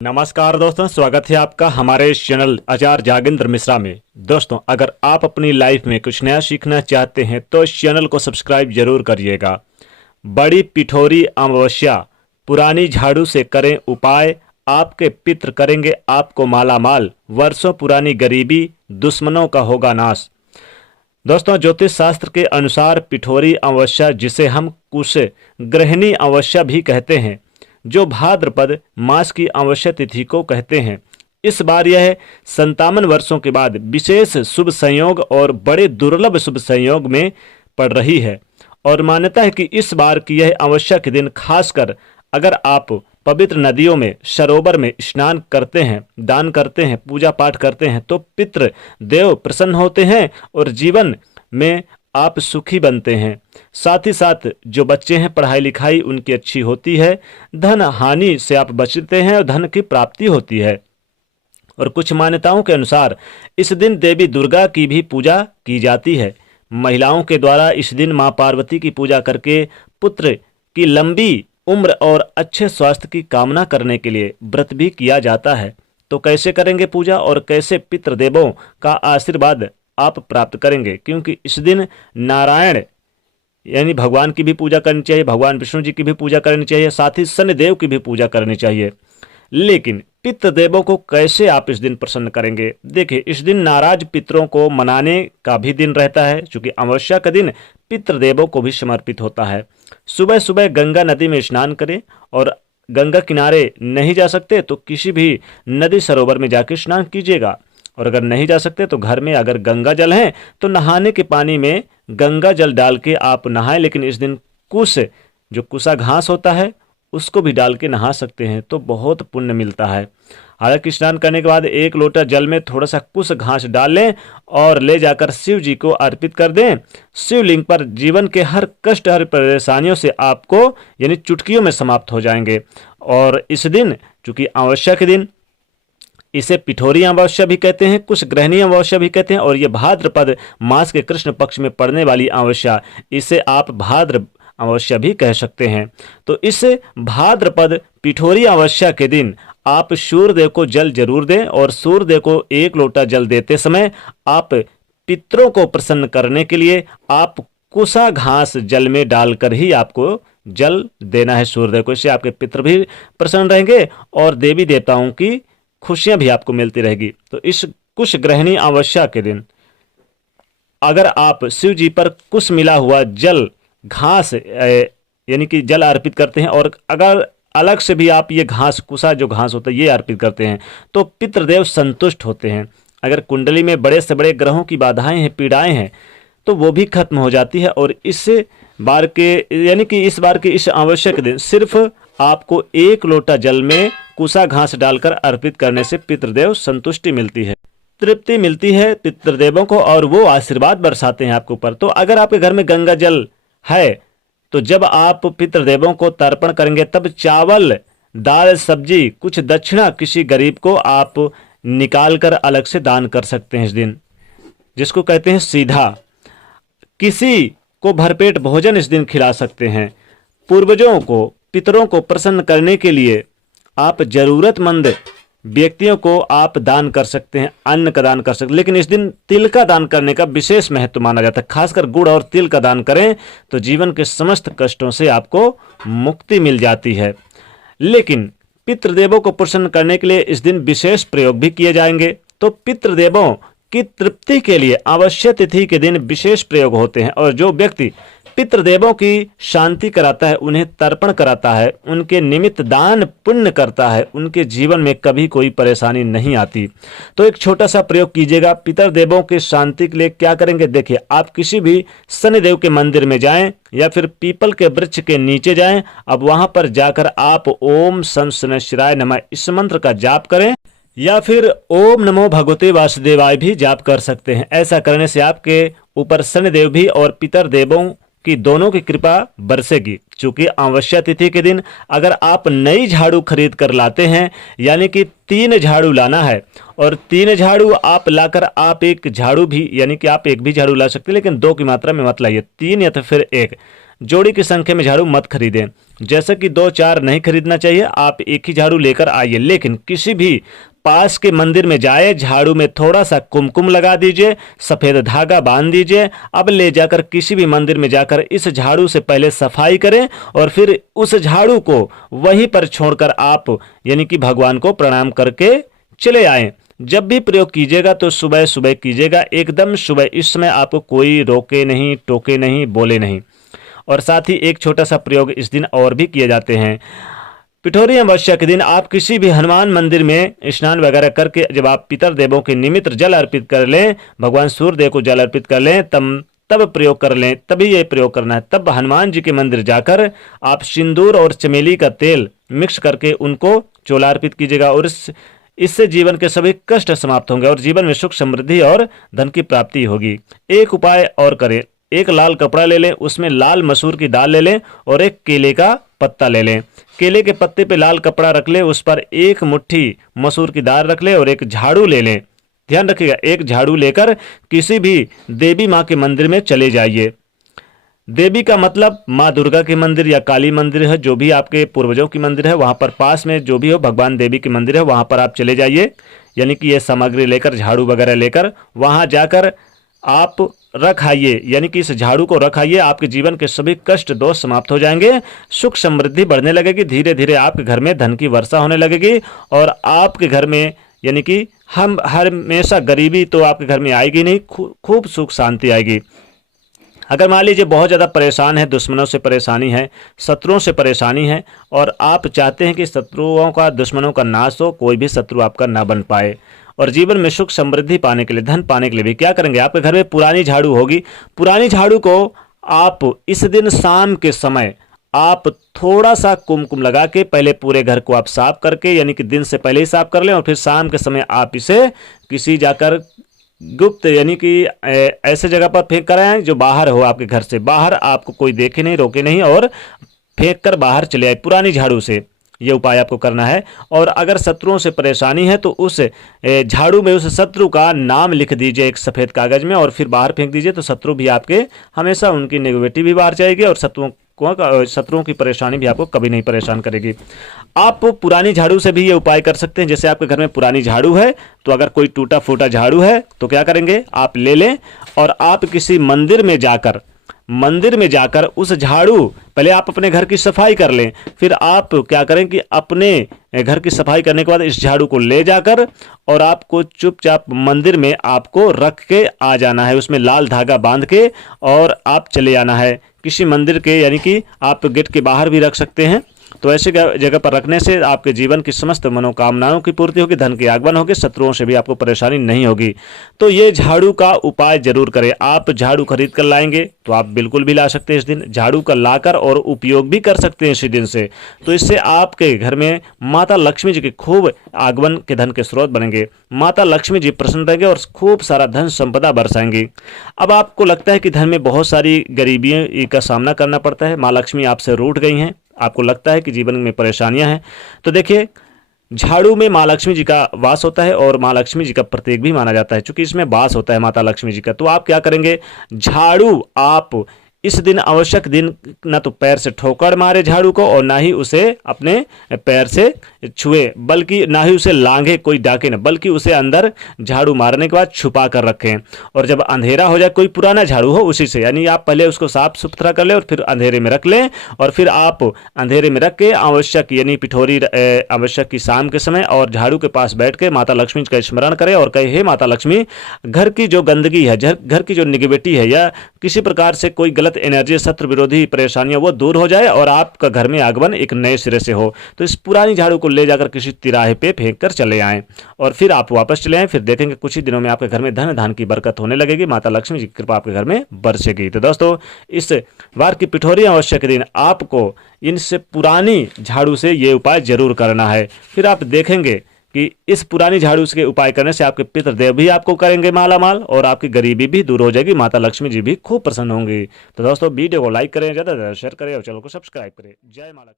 नमस्कार दोस्तों, स्वागत है आपका हमारे इस चैनल आचार्य जागेंद्र मिश्रा में। दोस्तों, अगर आप अपनी लाइफ में कुछ नया सीखना चाहते हैं तो इस चैनल को सब्सक्राइब जरूर करिएगा। बड़ी पिठोरी अमावस्या, पुरानी झाड़ू से करें उपाय, आपके पितृ करेंगे आपको मालामाल, वर्षों पुरानी गरीबी दुश्मनों का होगा नाश। दोस्तों, ज्योतिष शास्त्र के अनुसार पिठोरी अमावस्या, जिसे हम कुश ग्रहणी अमावस्या भी कहते हैं, जो भाद्रपद मास की अमावस्या तिथि को कहते हैं, इस बार यह 57 वर्षों के बाद विशेष शुभ संयोग और बड़े दुर्लभ शुभ संयोग में पड़ रही है। और मान्यता है कि इस बार की यह अमावस्या के दिन खासकर अगर आप पवित्र नदियों में, सरोवर में स्नान करते हैं, दान करते हैं, पूजा पाठ करते हैं तो पितृ देव प्रसन्न होते हैं और जीवन में आप सुखी बनते हैं। साथ ही साथ जो बच्चे हैं, पढ़ाई लिखाई उनकी अच्छी होती है, धन हानि से आप बचते हैं और धन की प्राप्ति होती है। और कुछ मान्यताओं के अनुसार इस दिन देवी दुर्गा की भी पूजा की जाती है। महिलाओं के द्वारा इस दिन मां पार्वती की पूजा करके पुत्र की लंबी उम्र और अच्छे स्वास्थ्य की कामना करने के लिए व्रत भी किया जाता है। तो कैसे करेंगे पूजा और कैसे पितृदेवों का आशीर्वाद आप प्राप्त करेंगे? क्योंकि इस दिन नारायण यानी भगवान की भी पूजा करनी चाहिए, भगवान विष्णु जी की भी पूजा करनी चाहिए, साथ ही शनिदेव की भी पूजा करनी चाहिए। लेकिन पितृदेवों को कैसे आप इस दिन प्रसन्न करेंगे? देखिए, इस दिन नाराज पितरों को मनाने का भी दिन रहता है, क्योंकि अमावस्या का दिन पितृदेवों को भी समर्पित होता है। सुबह सुबह गंगा नदी में स्नान करें, और गंगा किनारे नहीं जा सकते तो किसी भी नदी सरोवर में जाकर स्नान कीजिएगा। और अगर नहीं जा सकते तो घर में अगर गंगा जल है तो नहाने के पानी में गंगा जल डाल के आप नहाएं। लेकिन इस दिन कुश, जो कुसा घास होता है, उसको भी डाल के नहा सकते हैं तो बहुत पुण्य मिलता है। हालांकि स्नान करने के बाद 1 लोटा जल में थोड़ा सा कुश घास डाल लें और ले जाकर शिव जी को अर्पित कर दें। शिवलिंग पर जीवन के हर कष्ट, हर परेशानियों से आपको यानी चुटकियों में समाप्त हो जाएंगे। और इस दिन, चूंकि अमावस्या के दिन, इसे पिठोरी अमावस्या भी कहते हैं, कुछ ग्रहणी अमावस्या भी कहते हैं, और ये भाद्रपद मास के कृष्ण पक्ष में पड़ने वाली अमावस्या, इसे आप भाद्र अमावस्या भी कह सकते हैं। तो इस भाद्रपद पिठोरी अमावस्या के दिन आप सूर्यदेव को जल जरूर दें, और सूर्यदेव को 1 लोटा जल देते समय आप पितरों को प्रसन्न करने के लिए आप कुसा घास जल में डालकर ही आपको जल देना है सूर्यदेव को। इससे आपके पितर भी प्रसन्न रहेंगे और देवी देवताओं की खुशियां भी आपको मिलती रहेगी। तो इस कुश ग्रहणी अमावस्या के दिन अगर आप शिव जी पर कुश मिला हुआ जल, घास यानी कि जल अर्पित करते हैं, और अगर अलग से भी आप ये घास, कुसा जो घास होता है, ये अर्पित करते हैं तो पितृदेव संतुष्ट होते हैं। अगर कुंडली में बड़े से बड़े ग्रहों की बाधाएं हैं, पीड़ाएं हैं, तो वो भी खत्म हो जाती है। और इस बार के यानी कि इस बार के इस अमावस्या के दिन सिर्फ आपको 1 लोटा जल में कुसा घास डालकर अर्पित करने से पितृदेव संतुष्टि मिलती है, तृप्ति मिलती है पितृदेवों को, और वो आशीर्वाद बरसाते हैं आपके ऊपर। तो अगर आपके घर में गंगा जल है तो जब आप पितृदेवों को तर्पण करेंगे तब चावल, दाल, सब्जी, कुछ दक्षिणा किसी गरीब को आप निकाल कर अलग से दान कर सकते हैं इस दिन, जिसको कहते हैं सीधा। किसी को भरपेट भोजन इस दिन खिला सकते हैं। पूर्वजों को, पितरों को प्रसन्न करने के लिए आप जरूरतमंद व्यक्तियों को आप दान कर सकते हैं, अन्न का दान कर सकते हैं। लेकिन इस दिन तिल का दान करने का विशेष महत्व माना जाता है। खासकर गुड़ और तिल का दान करें तो जीवन के समस्त कष्टों से आपको मुक्ति मिल जाती है। लेकिन पितृदेवों को प्रसन्न करने के लिए इस दिन विशेष प्रयोग भी किए जाएंगे। तो पितृदेवों की तृप्ति के लिए अमावस्या तिथि के दिन विशेष प्रयोग होते हैं, और जो व्यक्ति पितृदेवों की शांति कराता है, उन्हें तर्पण कराता है, उनके निमित्त दान पुण्य करता है, उनके जीवन में कभी कोई परेशानी नहीं आती। तो एक छोटा सा प्रयोग कीजिएगा पितृदेवों की शांति के लिए। क्या करेंगे? देखिए, आप किसी भी शनिदेव के मंदिर में जाएं या फिर पीपल के वृक्ष के नीचे जाएं। अब वहां पर जाकर आप ओम शं शनैश्चराय नमः इस मंत्र का जाप करें, या फिर ओम नमो भगवते वासुदेवाय भी जाप कर सकते हैं। ऐसा करने से आपके ऊपर शनिदेव भी और पितृदेवों कि दोनों की कृपा बरसेगी। चूंकि अमावस्या तिथि के दिन अगर आप नई झाड़ू खरीद कर लाते हैं, यानी कि 3 झाड़ू लाना है, और 3 झाड़ू आप लाकर आप एक झाड़ू भी, यानी कि आप एक भी झाड़ू ला सकते हैं, लेकिन 2 की मात्रा में मत लाइए, 3 या तो फिर 1। जोड़ी की संख्या में झाड़ू मत खरीदें। जैसे कि 2-4 नहीं खरीदना चाहिए, आप एक ही झाड़ू लेकर आइए, लेकिन किसी भी पास के मंदिर में जाए, झाड़ू में थोड़ा सा कुमकुम लगा दीजिए, सफेद धागा बांध दीजिए। अब ले जाकर किसी भी मंदिर में जाकर इस झाड़ू से पहले सफाई करें और फिर उस झाड़ू को वहीं पर छोड़कर आप यानी कि भगवान को प्रणाम करके चले आएं। जब भी प्रयोग कीजिएगा तो सुबह सुबह कीजिएगा, एकदम सुबह। इस समय आपको कोई रोके नहीं, टोके नहीं, बोले नहीं। और साथ ही एक छोटा सा प्रयोग इस दिन और भी किए जाते हैं। पिठोरी अमावस्या के दिन आप किसी भी हनुमान मंदिर में स्नान वगैरह करके जब आप पितर देवों के निमित्त जल अर्पित कर लें, भगवान सूर्य देव को जल अर्पित कर लें, तब प्रयोग कर लें, तभी ये प्रयोग करना है। तब हनुमान जी के मंदिर जाकर आप सिंदूर और चमेली का तेल मिक्स करके उनको चोला अर्पित कीजिएगा और इससे जीवन के सभी कष्ट समाप्त होंगे और जीवन में सुख समृद्धि और धन की प्राप्ति होगी। एक उपाय और करें, एक लाल कपड़ा ले लें, उसमें लाल मसूर की दाल ले लें और एक केले का पत्ता ले लें। केले के पत्ते पे लाल कपड़ा रख लें, उस पर एक मुट्ठी मसूर की दाल रख लें और एक झाड़ू ले लें। ध्यान रखिएगा, एक झाड़ू लेकर किसी भी देवी माँ के मंदिर में चले जाइए। देवी का मतलब माँ दुर्गा के मंदिर या काली मंदिर है, जो भी आपके पूर्वजों की मंदिर है, वहाँ पर पास में जो भी हो भगवान देवी के मंदिर है, वहाँ पर आप चले जाइए। यानी कि ये सामग्री लेकर, झाड़ू वगैरह लेकर वहाँ जाकर आप रख आइए, यानी कि इस झाड़ू को रख आइए। आपके जीवन के सभी कष्ट दोष समाप्त हो जाएंगे, सुख समृद्धि बढ़ने लगेगी, धीरे धीरे आपके घर में धन की वर्षा होने लगेगी और आपके घर में यानी कि हम हमेशा गरीबी तो आपके घर में आएगी नहीं, खूब सुख शांति आएगी। अगर मान लीजिए बहुत ज़्यादा परेशान है, दुश्मनों से परेशानी है, शत्रुओं से परेशानी है और आप चाहते हैं कि शत्रुओं का, दुश्मनों का नाश हो, कोई भी शत्रु आपका ना बन पाए और जीवन में सुख समृद्धि पाने के लिए, धन पाने के लिए भी क्या करेंगे, आपके घर में पुरानी झाड़ू होगी। पुरानी झाड़ू को आप इस दिन शाम के समय आप थोड़ा सा कुमकुम लगा के पहले पूरे घर को आप साफ करके, यानी कि दिन से पहले ही साफ कर लें और फिर शाम के समय आप इसे किसी जाकर गुप्त यानी कि ऐसे जगह पर फेंक कर आए जो बाहर हो, आपके घर से बाहर, आपको कोई देखे नहीं, रोके नहीं और फेंक कर बाहर चले आए पुरानी झाड़ू से। ये उपाय आपको करना है। और अगर शत्रुओं से परेशानी है तो उस झाड़ू में उस शत्रु का नाम लिख दीजिए एक सफ़ेद कागज में और फिर बाहर फेंक दीजिए, तो शत्रु भी आपके हमेशा उनकी नेगेटिव भी बाहर जाएगी और शत्रुओं की परेशानी भी आपको कभी नहीं परेशान करेगी। आप पुरानी झाड़ू से भी ये उपाय कर सकते हैं। जैसे आपके घर में पुरानी झाड़ू है तो अगर कोई टूटा फूटा झाड़ू है तो क्या करेंगे, आप ले लें और आप किसी मंदिर में जाकर उस झाड़ू, पहले आप अपने घर की सफाई कर लें, फिर आप क्या करें कि अपने घर की सफाई करने के बाद इस झाड़ू को ले जाकर और आपको चुपचाप मंदिर में आपको रख के आ जाना है, उसमें लाल धागा बांध के और आप चले आना है किसी मंदिर के, यानी कि आप गेट के बाहर भी रख सकते हैं। तो ऐसे जगह पर रखने से आपके जीवन की समस्त मनोकामनाओं की पूर्ति होगी, धन के आगमन होगी, शत्रुओं से भी आपको परेशानी नहीं होगी। तो ये झाड़ू का उपाय जरूर करें। आप झाड़ू खरीद कर लाएंगे तो आप बिल्कुल भी ला सकते हैं इस दिन, झाड़ू का लाकर और उपयोग भी कर सकते हैं इसी दिन से। तो इससे आपके घर में माता लक्ष्मी जी के खूब आगमन के धन के स्रोत बनेंगे, माता लक्ष्मी जी प्रसन्न रहेंगे और खूब सारा धन संपदा बरसाएंगी। अब आपको लगता है कि धन में बहुत सारी गरीबी का सामना करना पड़ता है, माँ लक्ष्मी आपसे रूठ गई हैं, आपको लगता है कि जीवन में परेशानियां हैं, तो देखिए झाड़ू में माँ लक्ष्मी जी का वास होता है और माँ लक्ष्मी जी का प्रतीक भी माना जाता है, क्योंकि इसमें वास होता है माता लक्ष्मी जी का। तो आप क्या करेंगे, झाड़ू आप इस दिन आवश्यक दिन ना तो पैर से ठोकर मारे झाड़ू को और ना ही उसे अपने पैर से छुए, बल्कि ना ही उसे लांघे, कोई डाके ना, बल्कि उसे अंदर झाड़ू मारने के बाद छुपा कर रखें। और जब अंधेरा हो जाए, कोई पुराना झाड़ू हो उसी से, यानी आप पहले उसको साफ सुथरा कर लें और फिर अंधेरे में रख लें और फिर आप अंधेरे में रख के आवश्यक यानी पिठोरी आवश्यक की शाम के समय और झाड़ू के पास बैठ के माता लक्ष्मी का स्मरण करें और कहे, हे माता लक्ष्मी, घर की जो गंदगी है, घर की जो निगेटिविटी है या किसी प्रकार से कोई गलत एनर्जी, शत्रु विरोधी परेशानियां, वो दूर हो जाए और आपका घर में आगमन एक नए सिरे से हो। तो इस पुरानी झाड़ू को ले जाकर किसी तिराहे पे फेंक कर चले आएं और फिर आप वापस चले आएं। फिर देखेंगे कुछ ही दिनों में आपके घर में धन धान की बरकत होने लगेगी, माता लक्ष्मी जी की कृपा आपके घर में बरसेगी। तो दोस्तों, इस वार की पिठोरी अमावस्या के दिन आपको इनसे पुरानी झाड़ू से ये उपाय जरूर करना है। फिर आप देखेंगे कि इस पुरानी झाड़ू के उपाय करने से आपके पितृदेव भी आपको करेंगे माला माल और आपकी गरीबी भी दूर हो जाएगी, माता लक्ष्मी जी भी खूब प्रसन्न होंगी। तो दोस्तों, वीडियो को लाइक करें, ज़्यादा से ज़्यादा शेयर करें और चैनल को सब्सक्राइब करें। जय माता।